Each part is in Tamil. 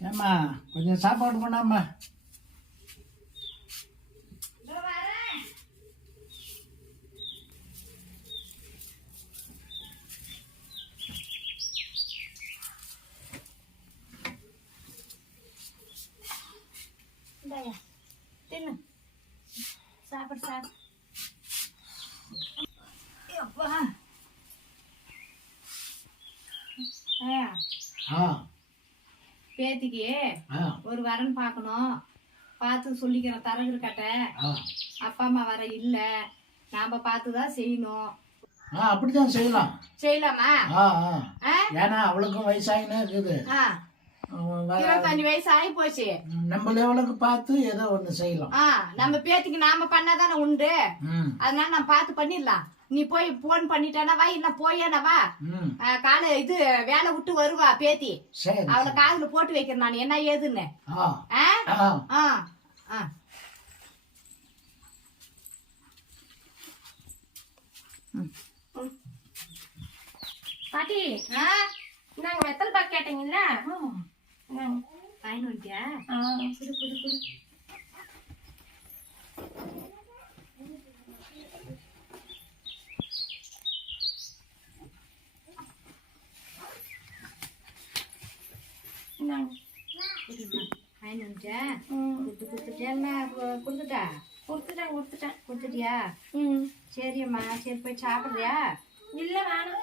அம்மா கொஞ்சம் சாப்பாடு கொண்டாம்மா. இந்தாயா தின்னு. சாப்பிடு சாப்பிடு. அப்பா ஆ, ஆ. பேத்திக்கு ஒரு வரன் பார்க்கணும். பார்த்து சொல்லிக்கிறேன் தரகு கட்ட. அப்பா அம்மா வர இல்ல. நாம பார்த்து தான் செய்யணும். ஆ அப்படித்தான் செய்யலாம். செய்யலாமா? ஏன்னா அவளுக்கும் வயசாகினே இருக்குது. இருபத்தஞ்சு வயசு ஆகி போச்சு. நம்ம லெவலுக்கு பார்த்து ஏதோ ஒன்று செய்யலாம். ஆ நம்ம பேத்திக்கு நாம பண்ணாதானே உண்டு? அதனால நான் பார்த்து பண்ணிடலாம். நீ போய் போன் பண்ணிட்டானா வா இல்ல போயேனா வா. ம். ஆ, காலை இது வேலை விட்டு வருவா பேத்தி. அவளை காதுல போட்டு வைக்கிறேன் நான். என்ன ஏதுன்னு? ஆ. ஆ? ஆ. ஆ. ஆ. பாட்டி நாங்க வெத்தல் பாக்கு கேட்டீங்கல்ல. வாங்கிட்டு வந்துட்டியா ஆ, குடு குடு குடு. கொடுத்துட்டேன் கொடுத்துட்டேன் கொடுத்துட்டியா? ம். சரியம்மா சரி போய் சாப்பிடுறியா? இல்ல வேணாம்.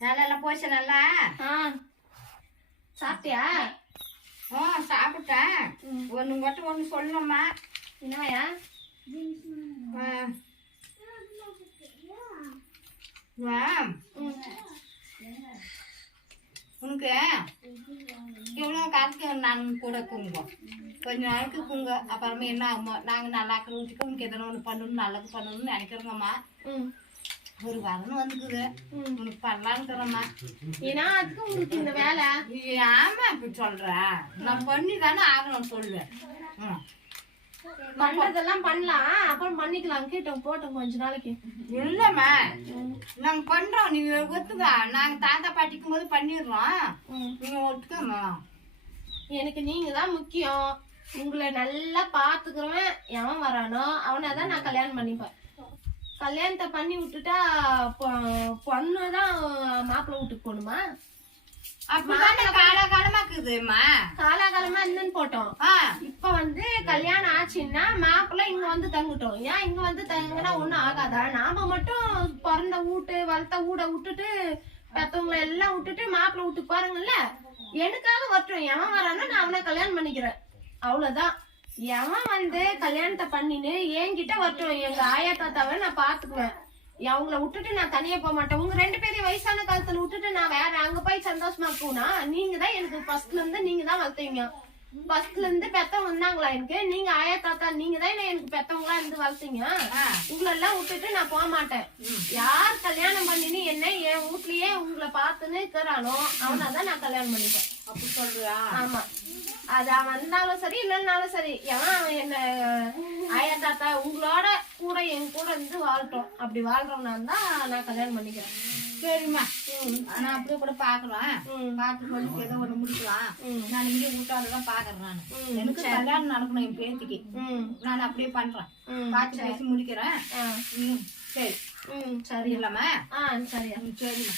வேலையெல்லாம் போச்சு நல்லா ஆ. சாப்பிட்டியா? ஆ சாப்பிட்டேன். ஒன்று மட்டும் ஒன்று சொல்லணும்மா என்னவாயா. உனக்கு எவ்வளோ காலத்துக்கு நான் கூட குங்குவோம் கொஞ்ச நாளைக்கு குங்க அப்புறமா என்ன ஆகுமோ? நாங்கள் நல்லா இருக்கிறவங்களுக்கு உனக்கு எதனா ஒன்று பண்ணணும் நல்லது பண்ணணும்னு நினைக்கிறோங்கம்மா. ம். ஒரு வரணும் வந்துக்குது. உனக்கு பண்ணலான்னுக்கிறோம்மா ஏன்னா அதுக்கு உங்களுக்கு இந்த வேலை. ஏமா இப்படி சொல்ற? நான் பண்ணி தானே ஆகணும் சொல்லுவேன் பண்றதெல்லாம் பண்ணலாம். அப்புறம் பண்ணிக்கலாம். கேட்டோம் போட்டோம் கொஞ்ச நாளைக்கு. இல்லம்மா. நாங்க பண்றோம். நீங்க ஒத்துக்க. நாங்க தாத்தா பாட்டிக்கும் போது பண்ணிடுறோம். நீங்க ஒத்துக்கம்மா. எனக்கு நீங்க தான் முக்கியம். உங்களை நல்லா பாத்துக்கிறவன் எவன் வரானோ அவனை தான் நான் கல்யாணம் பண்ணிப்பேன். கல்யாணத்தை பண்ணி விட்டுட்டா பொண்ணு தான் மாப்பிள்ளை வீட்டுக்கு போகணுமா? காலாகாலமா என்னன்னு போட்டோம். இப்ப வந்து கல்யாணம் ஆச்சுன்னா மாப்பிள்ளை இங்க வந்து தங்கட்டும். ஏன் இங்க வந்து தங்கினா ஒண்ணும் ஆகாதா? நாம மட்டும் பிறந்த வீட்டு வளர்த்த வீட விட்டுட்டு பெத்தவங்களை எல்லாம் விட்டுட்டு மாப்பிள்ளை வீட்டுக்கு பாருங்கல்ல எனக்காக வரட்டும். எவன் வரானோ நான் அவனை கல்யாணம் பண்ணிக்கிறேன். அவ்வளவுதான். எவன் வந்து கல்யாணத்தை பண்ணின்னு என்கிட்ட வரட்டும் எங்க ஆயா தாத்தாவை நான் பாத்துக்குவேன். அவங்கள விட்டுட்டு நான் தனியா போக மாட்டேன். உங்க ரெண்டு பேரையும் வயசான காலத்துல விட்டுட்டு நான் வேற அங்க போய் சந்தோஷமா போனா நீங்க தான் எனக்கு ஃபர்ஸ்ட்ல இருந்து நீங்க தான் வளர்த்தீங்க ஃபர்ஸ்ட்ல இருந்து பெத்தவங்க இருந்தாங்களா எனக்கு? நீங்க ஆயா தாத்தா நீங்க தான் என்ன எனக்கு பெத்தவங்களா இருந்து வளர்த்தீங்க. உங்களை எல்லாம் விட்டுட்டு நான் போக மாட்டேன். யார் கல்யாணம் பண்ணின்னு என்ன என் வீட்லயே உங்களை பார்த்துன்னு இருக்கிறானோ அவனை தான் நான் கல்யாணம் பண்ணிப்பேன். அப்படி சொல்றியா? ஆமா. அது வந்தாலும் சரி இல்லைன்னாலும் சரி. அவன் என்ன ஆயா தாத்தா உங்களோட கூட என் கூட இருந்து வாழட்டும். அப்படி வாழ்றவனா இருந்தா நான் கல்யாணம் பண்ணிக்கிறேன். சரிம்மா. நான் அப்படியே கூட பாக்கலாம். பார்த்து கொஞ்சம் ஏதோ ஒண்ணு முடிக்கலாம். நான் இங்கே வீட்டாலதான் பாக்குறேன் நான். எனக்கு கல்யாணம் நடக்கணும் என் பேத்திக்கு. ம். நான் அப்படியே பண்றேன். பார்த்து பேசி முடிக்கிறேன். சரி ம். சரி. சரி இல்லம்மா ஆ சரியா. ம் சரிம்மா.